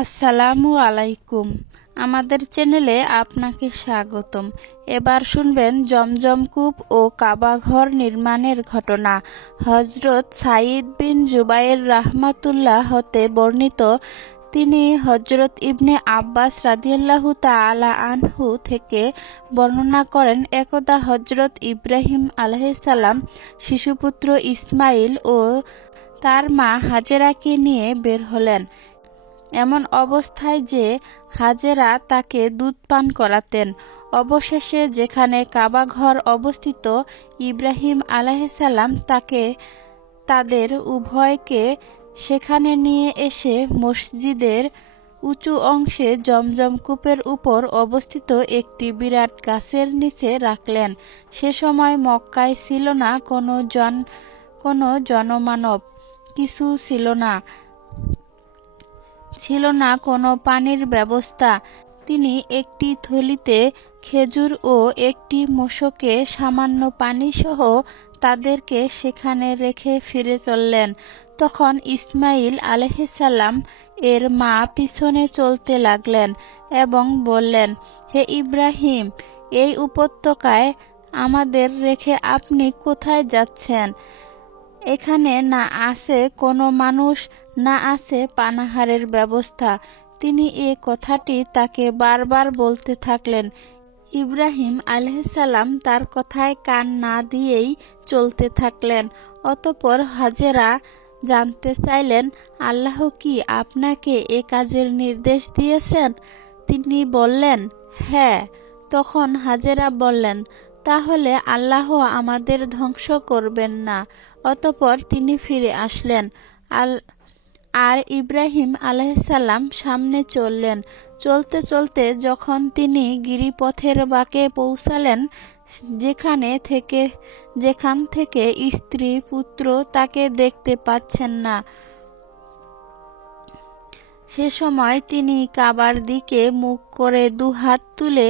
আসসালামু আলাইকুম। আমাদের চ্যানেলে আপনাকে স্বাগতম। এবার শুনবেন জমজম কূপ ও কাবা ঘর নির্মাণের ঘটনা। হযরত সাঈদ বিন জুবায়ের রাহমাতুল্লাহ হতে বর্ণিত, তিনি হযরত ইবনে আব্বাস রাদিয়াল্লাহু তাআলা আনহু থেকে বর্ণনা করেন, একদা হযরত ইব্রাহিম আলাইহিস সালাম শিশুপুত্র ইসমাঈল ও তার মা হাজেরাকে নিয়ে বের হলেন, এমন অবস্থায় যে হাজেরা তাকে দুধ পান করাতেন। অবশেষে যেখানে কাবা ঘর অবস্থিত, ইব্রাহিম আলাইহিসসালাম তাদের উভয়কে সেখানে নিয়ে এসে মসজিদের উঁচু অংশে জমজম কূপের উপর অবস্থিত একটি বিরাট গাছের নিচে রাখলেন। সে সময় মক্কায় ছিল না কোনো জনমানব, কিছু ছিল না কোনো পানির ব্যবস্থা। তিনি একটি থলিতে খেজুর ও একটি মোষকে সামান্য পানিসহ তাদেরকে সেখানে রেখে ফিরে চললেন। তখন ইসমাঈল আলাইহিসসালাম এর মা পিছনে চলতে লাগলেন এবং বললেন, হে ইব্রাহিম, এই উপত্যকায় আমাদের রেখে আপনি কোথায় যাচ্ছেন? এখানে না আছে কোনো মানুষ, না আছে পানাহারের ব্যবস্থা। তিনি এ কথাটি তাকে বারবার বলতে থাকলেন। ইব্রাহিম আলাইহিসসালাম তার কথায় কান না দিয়েই চলতে থাকলেন। অতঃপর হাজেরা জানতে চাইলেন, আল্লাহ কি আপনাকে এ কাজের নির্দেশ দিয়েছেন? তিনি বললেন, হ্যাঁ। তখন হাজেরা বললেন, তাহলে আল্লাহ আমাদের ধ্বংস করবেন না। অতঃপর তিনি ফিরে আসলেন আর ইব্রাহিম আলাইহিসসালাম সামনে চললেন। চলতে চলতে যখন তিনি গিরিপথের বাঁকে পৌঁছালেন, যেখান থেকে স্ত্রী পুত্র তাকে দেখতে পাচ্ছেন না, সে সময় তিনি কাবার দিকে মুখ করে দুহাত তুলে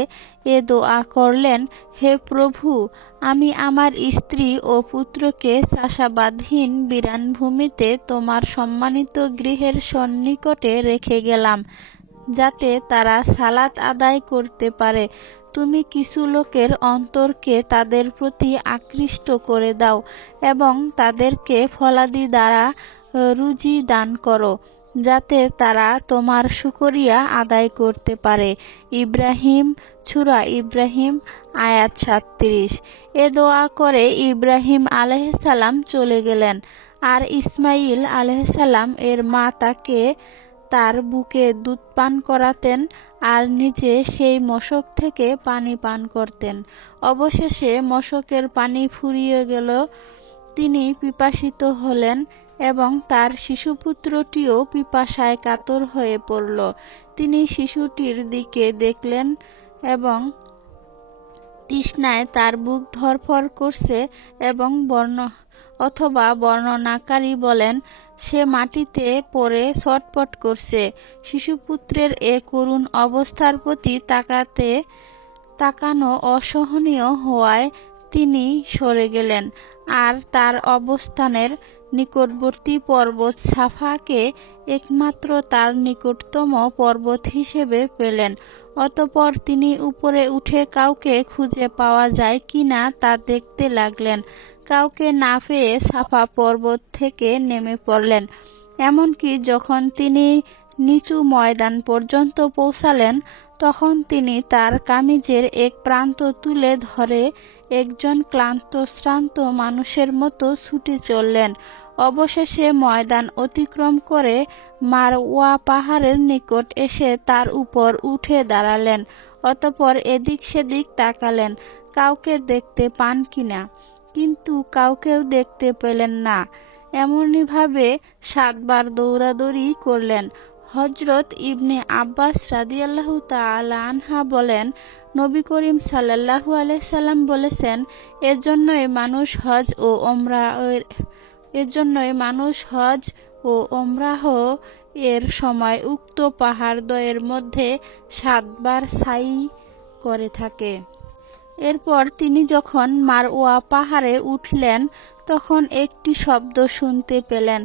এ দোয়া করলেন, হে প্রভু, আমি আমার স্ত্রী ও পুত্রকে চাষাবাদহীন বিরান ভূমিতে তোমার সম্মানিত গৃহের সন্নিকটে রেখে গেলাম, যাতে তারা সালাত আদায় করতে পারে। তুমি কিছু লোকের অন্তরকে তাদের প্রতি আকৃষ্ট করে দাও এবং তাদেরকে ফলাদি দ্বারা রুজি দান করো, যাতে তারা তোমার শুকরিয়া আদায় করতে পারে। সূরা ইব্রাহিম আয়াত ৩৭। এ দোয়া করে ইব্রাহিম আলাইহিসসালাম চলে গেলেন, আর ইসমাঈল আলাইহিসসালাম এর মা তাকে তার বুকে দুধ পান করাতেন আর নিজে সেই মশক থেকে পানি পান করতেন। অবশেষে মশকের পানি ফুরিয়ে গেল, তিনি পিপাসিত হলেন এবং তার শিশুপুত্রটিও পিপাসায় কাতর হয়ে পড়ল। তিনি শিশুটির দিকে দেখলেন এবং তৃষ্ণায় তার বুক ধড়ফড় করছে, এবং বর্ণনাকারী বলেন, সে মাটিতে পড়ে ছটফট করছে। শিশুপুত্রের এ করুণ অবস্থার প্রতি তাকানো অসহনীয় হওয়ায় তিনি সরে গেলেন আর তার অবস্থানের নিকটবর্তী পর্বত সাফাকে একমাত্র তার নিকটতম পর্বত হিসেবে পেলেন। অতঃপর তিনি উপরে উঠে কাউকে খুঁজে পাওয়া যায় কিনা তা দেখতে লাগলেন। কাউকে না পেয়ে সাফা পর্বত থেকে নেমে পড়লেন। এমনকি যখন তিনি নিচু ময়দান পর্যন্ত পৌঁছালেন, তখন তিনি তার কামিজের এক প্রান্ত তুলে ধরে একজন ক্লান্ত-শ্রান্ত মানুষের মতো ছুটে চললেন। অবশেষে ময়দান অতিক্রম করে মারওয়া পাহাড়ের নিকট এসে তার উপর উঠে দাঁড়ালেন। অতঃপর এদিক সেদিক তাকালেন কাউকে দেখতে পান কিনা, কিন্তু কাউকেও দেখতে পেলেন না। এমনিভাবে ৭ বার দৌড়াদৌড়ি করলেন। হযরত ইবনে আব্বাস রাদিয়াল্লাহু তাআলা আনহা বলেন, নবী করিম সাল্লাল্লাহু আলাইহি সাল্লাম বলেছেন, এজন্যই মানুষ হজ ও ওমরাহ এর সময় উক্ত পাহাড়দ্বয়ের মধ্যে ৭ বার সাই করে থাকে। এরপর তিনি যখন মারওয়া পাহাড়ে উঠলেন, তখন একটি শব্দ শুনতে পেলেন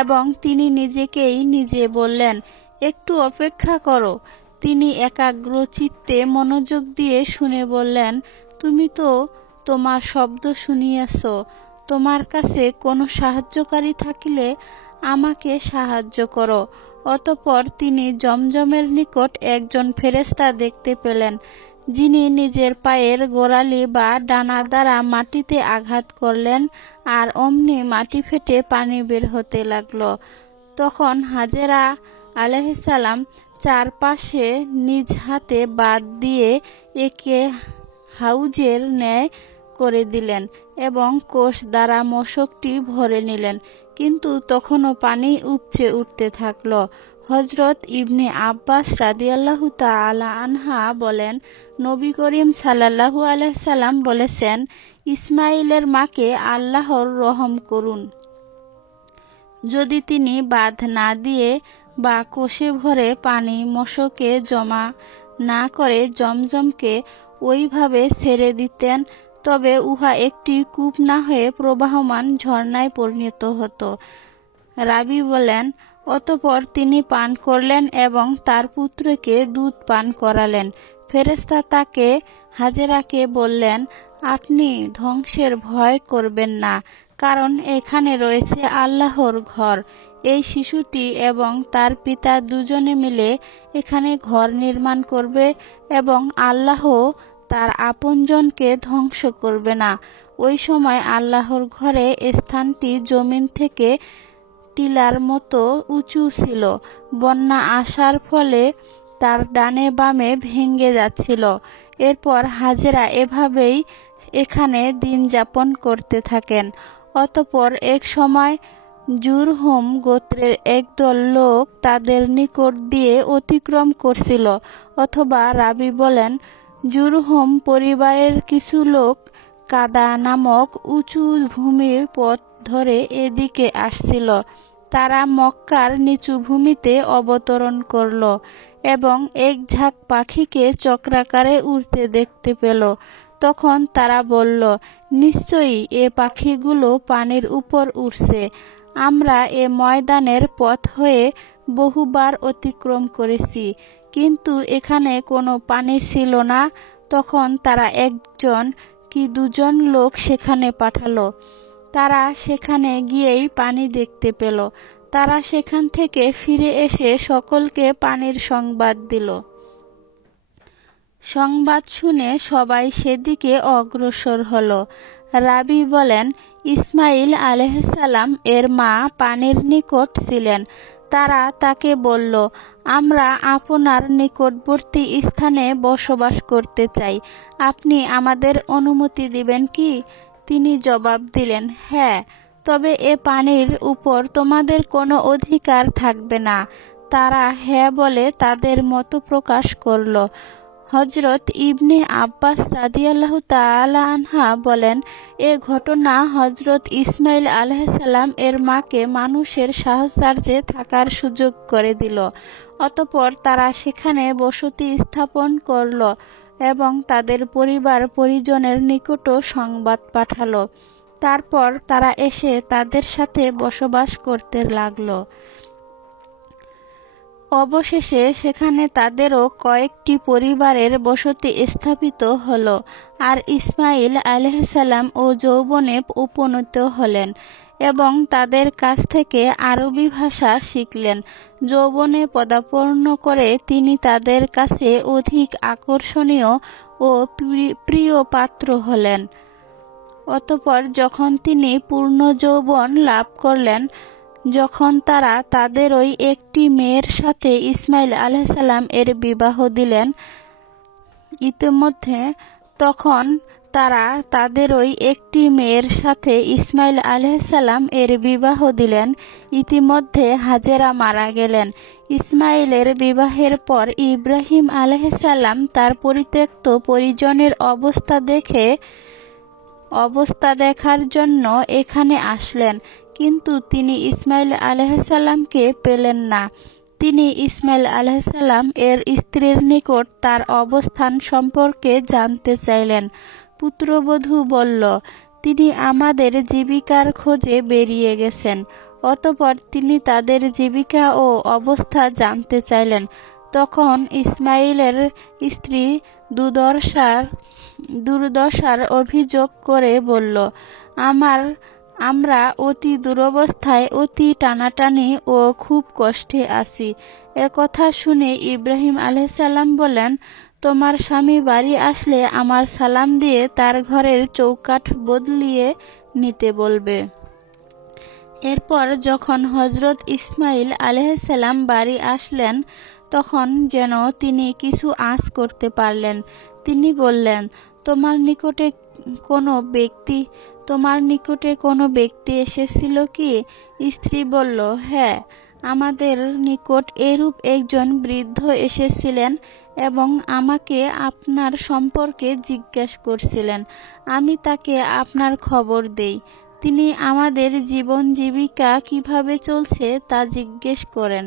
এবং তিনি নিজেকেই নিজে বললেন, একটু অপেক্ষা করো। তিনি একাগ্র চিত্তে মনোযোগ দিয়ে শুনে বললেন, তুমি তো তোমার শব্দ শুনিয়াছ। তোমার কাছে কোনো সাহায্যকারী থাকিলে আমাকে সাহায্য করো। অতঃপর তিনি জমজমের নিকট একজন ফেরেশতা দেখতে পেলেন, যিনি নিজের পায়ের গোড়ালি বা ডানা দ্বারা মাটিতে আঘাত করলেন, আর অমনি মাটি ফেটে পানি বের হতে লাগল। তখন হাজেরা আলাইহিসসালাম চারপাশে নিজ হাতে বাঁধ দিয়ে একে হাউজের ন্যায় করে দিলেন এবং কোষ দ্বারা মশকটি ভরে নিলেন, কিন্তু তখনও পানি উপচে উঠতে থাকল। হযরত ইবনে আব্বাস রাদিয়াল্লাহু তাআলা আনহা বলেন, নবী করিম সাল্লাল্লাহু আলাইহি সাল্লাম বলেছেন, ইসমাইলের মাকে আল্লাহর রহম করুন। যদি তিনি বাঁধ না দিয়ে বা কোষে ভরে পানি মশকে জমা না করে জমজমকে ওইভাবে ছেড়ে দিতেন, তবে উহা একটি কূপ না হয়ে প্রবাহমান ঝর্ণায় পরিণত হতো। রাবী বলেন, অতঃপর তিনি পান করলেন এবং তার পুত্রকে দুধ পান করালেন। ফেরেশতা তাকে হাজেরাকে বললেন, আপনি ধ্বংসের ভয় করবেন না, কারণ এখানে রয়েছে আল্লাহর ঘর। এই শিশুটি এবং তার পিতা দুজনে মিলে এখানে ঘর নির্মাণ করবে এবং আল্লাহ তার আপনজনকে ধ্বংস করবে না। ওই সময় আল্লাহর ঘরে স্থানটি জমিন থেকে টিলার মতো উঁচু ছিল। বন্যা আসার ফলে তার ডানে বামে ভেঙে যাচ্ছিল। এরপর হাজেরা এভাবেই এখানে দিন যাপন করতে থাকেন। অতঃপর এক সময় জুরহুম গোত্রের একদল লোক তাদের নিকট দিয়ে অতিক্রম করছিল, অথবা রাবী বলেন, জুরহুম পরিবারের কিছু লোক কাদা নামক উঁচু ভূমির পথ ধরে এদিকে আসছিল। তারা মক্কার নিচু ভূমিতে অবতরণ করল এবং এক ঝাঁক পাখিকে চক্রাকারে উড়তে দেখতে পেল। তখন তারা বলল, নিশ্চয়ই এ পাখিগুলো পানির উপর উড়ছে। আমরা এ ময়দানের পথ হয়ে বহুবার অতিক্রম করেছি, কিন্তু এখানে কোনো পানি ছিল না। তখন তারা একজন কি দুজন লোক সেখানে পাঠালো। তারা সেখানে গিয়েই পানি দেখতে পেল। তারা সেখান থেকে ফিরে এসে সকলকে পানির সংবাদ দিল। সংবাদ শুনে সবাই সেদিকে অগ্রসর হল। রাবী বলেন, ইসমাইল আলাইহিসসালাম এর মা পানির নিকট ছিলেন। তারা তাকে বলল, আমরা আপনার নিকটবর্তী স্থানে বসবাস করতে চাই, আপনি আমাদের অনুমতি দিবেন কি? তিনি জবাব দিলেন, হ্যাঁ, তবে এ পানির উপর তোমাদের কোনো অধিকার থাকবে না। তারা হ্যাঁ বলে তাদের মত প্রকাশ করল। হযরত ইবনে আব্বাস রাদিয়াল্লাহু তাআলা আনহা বলেন, এ ঘটনা হযরত ইসমাইল আলাইহিসসালাম এর মাকে মানুষের সাহচর্যে থাকার সুযোগ করে দিল। অতঃপর তারা সেখানে বসতি স্থাপন করল এবং তাদের পরিবার পরিজনের নিকটও সংবাদ পাঠালো। তারপর তারা এসে তাদের সাথে বসবাস করতে লাগল। অবশেষে সেখানে তাদেরও কয়েকটি পরিবারের বসতি স্থাপিত হল, আর ইসমাইল আলাইহিসসালাম ও যৌবনে উপনীত হলেন এবং তাদের কাছ থেকে আরবি ভাষা শিখলেন। যৌবনে পদার্পণ করে তিনি তাদের কাছে অধিক আকর্ষণীয় ও প্রিয় পাত্র হলেন। অতঃপর যখন তিনি পূর্ণ যৌবন লাভ করলেন, যখন তারা তাদের ওই একটি মেয়ের সাথে ইসমাইল আলাইহিসসালাম এর বিবাহ দিলেন, ইতিমধ্যে হাজেরা মারা গেলেন। ইসমাইলের বিবাহের পর ইব্রাহিম আলাইহিসসালাম তার পরিত্যক্ত পরিজনের অবস্থা দেখার জন্য এখানে আসলেন, কিন্তু তিনি ইসমাইল আলাইহিসসালামকে পেলেন না। তিনি ইসমাইল আলাইহিসসালাম এর স্ত্রীর নিকট তার অবস্থান সম্পর্কে জানতে চাইলেন। পুত্রবধূ বলল, তিনি আমাদের জীবিকার খোঁজে বেরিয়ে গেছেন। অতঃপর তিনি তাদের জীবিকা ও অবস্থা জানতে চাইলেন। তখন ইসমাইলের স্ত্রী দুর্দশার অভিযোগ করে বলল, আমরা অতি দুরবস্থায়, অতি টানাটানি ও খুব কষ্টে আছি। একথা শুনে ইব্রাহিম আলাইহিসসালাম বললেন, তোমার স্বামী বাড়ি আসলে আমার সালাম দিয়ে তার ঘরের চৌকাঠ বদলিয়ে নিতে বলবে। এরপর যখন হযরত ইসমাইল আলাইহিসসালাম বাড়ি আসলেন, তখন যেন তিনি কিছু আঁচ করতে পারলেন। তিনি বললেন, তোমার নিকটে কোনো ব্যক্তি এসেছিল কি? স্ত্রী বলল, হ্যাঁ, আমাদের নিকট এরূপ একজন বৃদ্ধ এসেছিলেন এবং আমাকে আপনার সম্পর্কে জিজ্ঞেস করছিলেন। আমি তাকে আপনার খবর দেই। তিনি আমাদের জীবন জীবিকা কিভাবে চলছে তা জিজ্ঞেস করেন।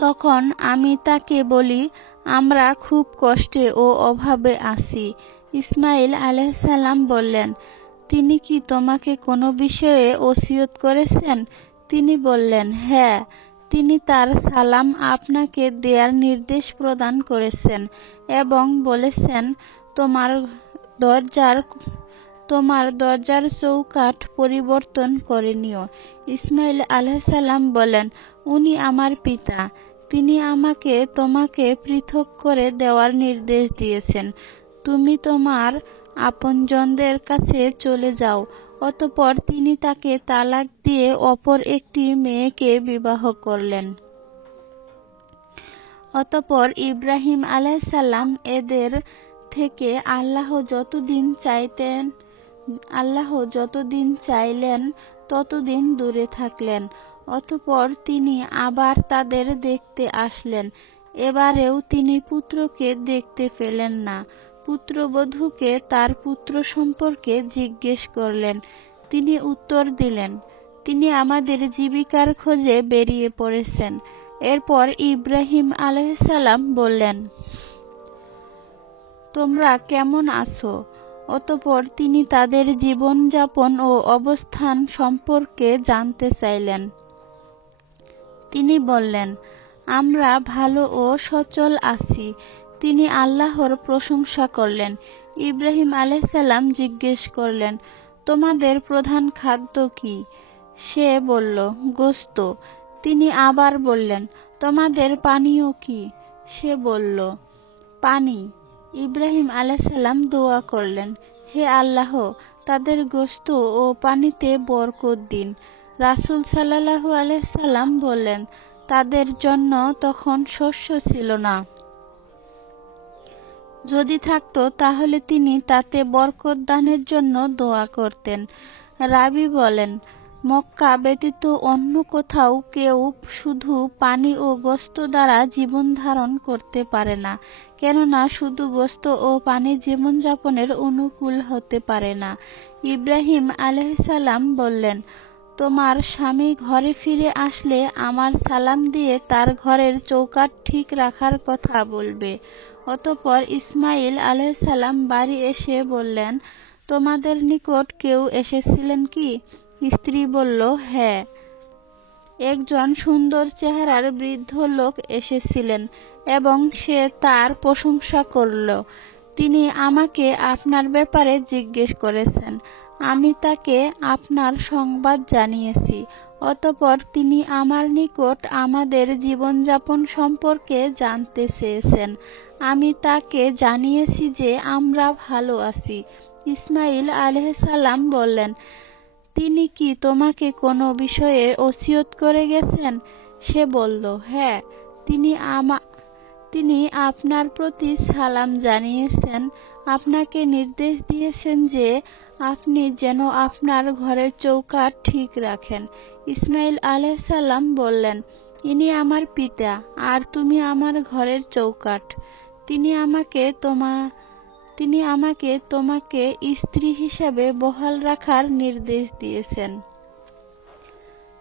তখন আমি তাকে বলি, আমরা খুব কষ্টে ও অভাবে আছি। ইসমাইল আলাইহিসসালাম বললেন, তিনি কি তোমাকে কোনো বিষয়ে ওসিয়ত করেছেন? তিনি বললেন, হ্যাঁ, তিনি তার সালাম আপনাকে দেয়ার নির্দেশ প্রদান করেছেন এবং বলেছেন, তোমার দরজার চৌকাঠ পরিবর্তন করে নিও। ইসমাইল আলাইহিসসালাম বলেন, উনি আমার পিতা। তিনি আমাকে তোমাকে পৃথক করে দেওয়ার নির্দেশ দিয়েছেন। তুমি তোমার আপনজনদের কাছে চলে যাও। অতঃপর তিনি তাকে তালাক দিয়ে অপর একটি মেয়েকে বিবাহ করলেন। অতঃপর ইব্রাহিম আলাইহিসসালাম এদের থেকে আল্লাহ যতদিন চাইলেন ততদিন দূরে থাকলেন। অতঃপর তিনি আবার তাদের দেখতে আসলেন। এবারেও তিনি পুত্রকে দেখতে পেলেন না। পুত্রবধূকে তার পুত্র সম্পর্কে জিজ্ঞেস করলেন। তিনি উত্তর দিলেন, তিনি আমাদের জীবিকার খোঁজে বেরিয়ে পড়েছেন। এরপর ইব্রাহিম আলাইহিসসালাম বললেন, তোমরা কেমন আছো? অতঃপর তিনি তাদের জীবনযাপন ও অবস্থান সম্পর্কে জানতে চাইলেন। তিনি বললেন, আমরা ভালো ও সচল আছি। তিনি আল্লাহর প্রশংসা করলেন। ইব্রাহিম আলাইহিসসালাম জিজ্ঞেস করলেন, তোমাদের প্রধান খাদ্য কি? সে বলল, গোশত। তিনি আবার বললেন, তোমাদের পানীয় কি? সে বলল, পানি। ইব্রাহিম আলাইহিসসালাম দোয়া করলেন, হে আল্লাহ, তাদের গোশত ও পানিতে বরকত দিন। রাসূল সাল্লাল্লাহু আলাইহি সাল্লাম বললেন, তাদের জন্য তখন শস্য ছিল না। যদি থাকত তাহলে তিনি তাতে বরকত দানের জন্য দোয়া করতেন। রাবী বলেন, মক্কা ব্যতীত অন্য কোথাও কেউ শুধু পানি ও গোশত দ্বারা জীবন ধারণ করতে পারে না, কেননা শুধু গোশত ও পানি জীবনযাপনের অনুকূল হতে পারে না। ইব্রাহিম আলাইহিসসালাম বললেন, তোমার স্বামী ঘরে ফিরে আসলে আমার সালাম দিয়ে তার ঘরের চৌকাঠ ঠিক রাখার কথা বলবে। অতঃপর ইসমাইল আলাইহিসসালাম বাড়ি এসে বললেন, তোমাদের নিকট কেউ এসেছিলেন কি? স্ত্রী বলল, হ্যাঁ, একজন সুন্দর চেহারার বৃদ্ধ লোক এসেছিলেন এবং সে তার প্রশংসা করল। তিনি আমাকে আপনার ব্যাপারে জিজ্ঞেস করেছেন। আমি তাকে আপনার সংবাদ জানিয়েছি। অতঃপর তিনি আমার নিকট আমাদের জীবনযাপন সম্পর্কে জানতে চেয়েছেন। আমি তাকে জানিয়েছি যে আমরা ভালো আছি। ইসমাইল আলাইহিসসালাম বললেন, তিনি কি তোমাকে কোনো বিষয়ে ওসিয়ত করে গেছেন? সে বলল, হ্যাঁ, তিনি আপনার প্রতি সালাম জানিয়েছেন, আপনাকে নির্দেশ দিয়েছেন যে আপনি যেন আপনার ঘরের চৌকাঠ ঠিক রাখেন। ইসমাইল আলাইহিসসালাম বললেন, ইনি আমার পিতা আর তুমি আমার ঘরের চৌকাঠ। তিনি আমাকে তোমাকে স্ত্রী হিসাবে বহাল রাখার নির্দেশ দিয়েছেন।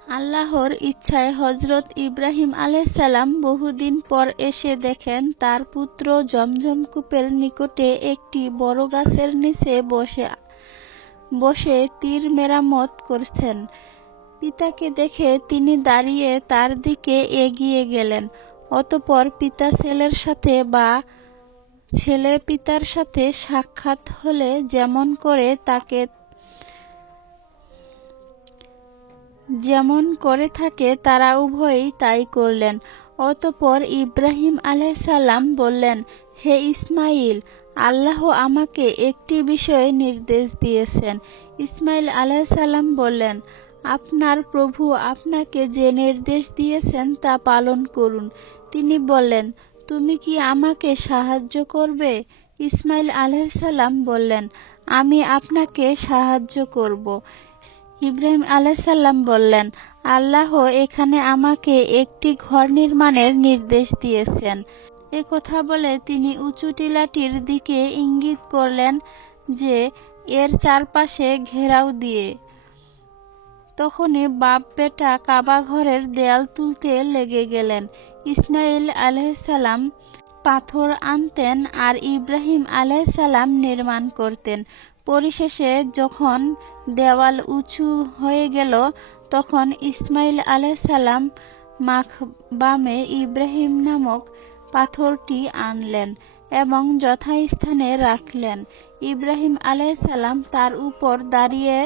আল্লাহর ইচ্ছায় হযরত ইব্রাহিম আলাইহিসসালাম বহুদিন পর এসে দেখেন তার পুত্র জমজম কূপের নিকটে একটি বড় গাছের নিচে বসে তীর মেরামত করছেন। পিতাকে দেখে তিনি দাঁড়িয়ে তার দিকে এগিয়ে গেলেন। অতঃপর পিতা ছেলের সাথে বা ছেলের পিতার সাথে সাক্ষাৎ হলে যেমন করে থাকে তারা উভয়েই তাই করলেন। অতঃপর ইব্রাহিম আলাইহিসসালাম বললেন, হে ইসমাঈল, আল্লাহ আমাকে একটি বিষয়ে নির্দেশ দিয়েছেন। ইসমাঈল আলাইহিসসালাম বললেন, আপনার প্রভু আপনাকে যে নির্দেশ দিয়েছেন তা পালন করুন। তিনি বললেন, তুমি কি আমাকে সাহায্য করবে? ইসমাঈল আলাইহিসসালাম বললেন, আমি আপনাকে সাহায্য করব। ইব্রাহিম আলাইহিসসালাম বললেন, আল্লাহ এখানে আমাকে একটি ঘর নির্মাণের নির্দেশ দিয়েছেন। এ কথা বলে তিনি উঁচু টিলাটির দিকে ইঙ্গিত করলেন যে এর চারপাশে ঘেরাও দিয়ে। তখনই বাপ বেটা কাবা ঘরের দেয়াল তুলতে লেগে গেলেন। ইসমাঈল আলাইহিসসালাম পাথর আনতেন আর ইব্রাহিম আলাইহিসসালাম নির্মাণ করতেন। পরিশেষে যখন দেওয়াল উঁচু হয়ে গেল তখন ইসমাঈল আলাইহিসসালাম মাখবামে ইব্রাহিম নামক পাথরটি আনলেন এবং যথাস্থানে রাখলেন। ইব্রাহিম আলাইহিসসালাম তার উপর দাঁড়িয়ে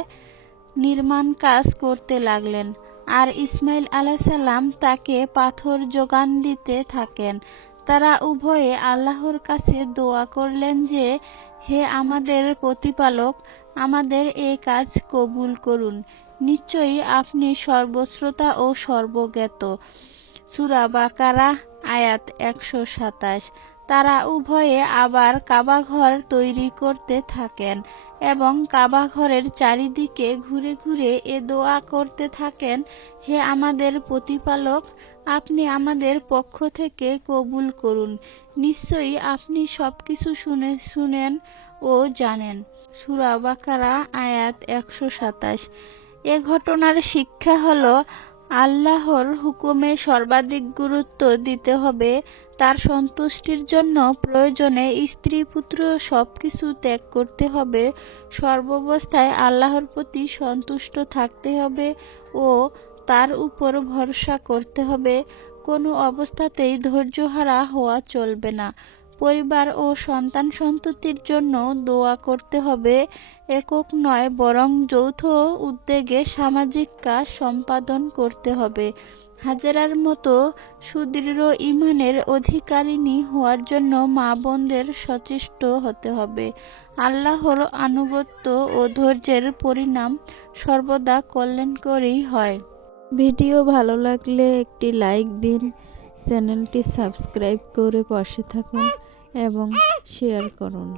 নির্মাণ কাজ করতে লাগলেন আর ইসমাঈল আলাইহিসসালাম তাকে পাথর যোগান দিতে থাকেন। তারা উভয়ে আল্লাহর কাছে দোয়া করলেন যে, হে আমাদের প্রতিপালক, আমাদের এ কাজ কবুল করুন। নিশ্চয়ই আপনি সর্বশ্রোতা ও সর্বজ্ঞাত। সূরা বাকারা আয়াত ১২৭। তারা উভয়ে আবার কাবাঘর তৈরি করতে থাকেন এবং কাবাঘরের চারিদিকে ঘুরে ঘুরে এ দোয়া করতে থাকেন, হে আমাদের প্রতিপালক, আপনি আমাদের পক্ষ থেকে কবুল করুন। নিশ্চয়ই আপনি সবকিছু শুনেন ও জানেন। সূরা বাকারা আয়াত ১২৭। এ ঘটনার শিক্ষা হলো, আল্লাহর হুকুমে সর্বাধিক গুরুত্ব দিতে হবে। তার সন্তুষ্টির জন্য প্রয়োজনে স্ত্রী পুত্র সবকিছু ত্যাগ করতে হবে। সর্বাবস্থায় আল্লাহর প্রতি সন্তুষ্ট থাকতে হবে ও তার উপর ভরসা করতে হবে। কোনো অবস্থাতেই ধৈর্যহারা হওয়া চলবে না। পরিবার ও সন্তান সন্ততির জন্য দোয়া করতে হবে। একক নয় বরং যৌথ উদ্যোগে সামাজিক কাজ সম্পাদন করতে হবে। হাজেরার মতো সুদৃঢ় ঈমানের অধিকারিণী হওয়ার জন্য মা বোনদের সচেষ্ট হতে হবে। আল্লাহর আনুগত্য ও ধৈর্যের পরিণাম সর্বদা কল্যাণকরই হয়। ভিডিও ভালো লাগলে একটি লাইক দিন, চ্যানেলটি সাবস্ক্রাইব করে পাশে থাকুন এবং শেয়ার করুন।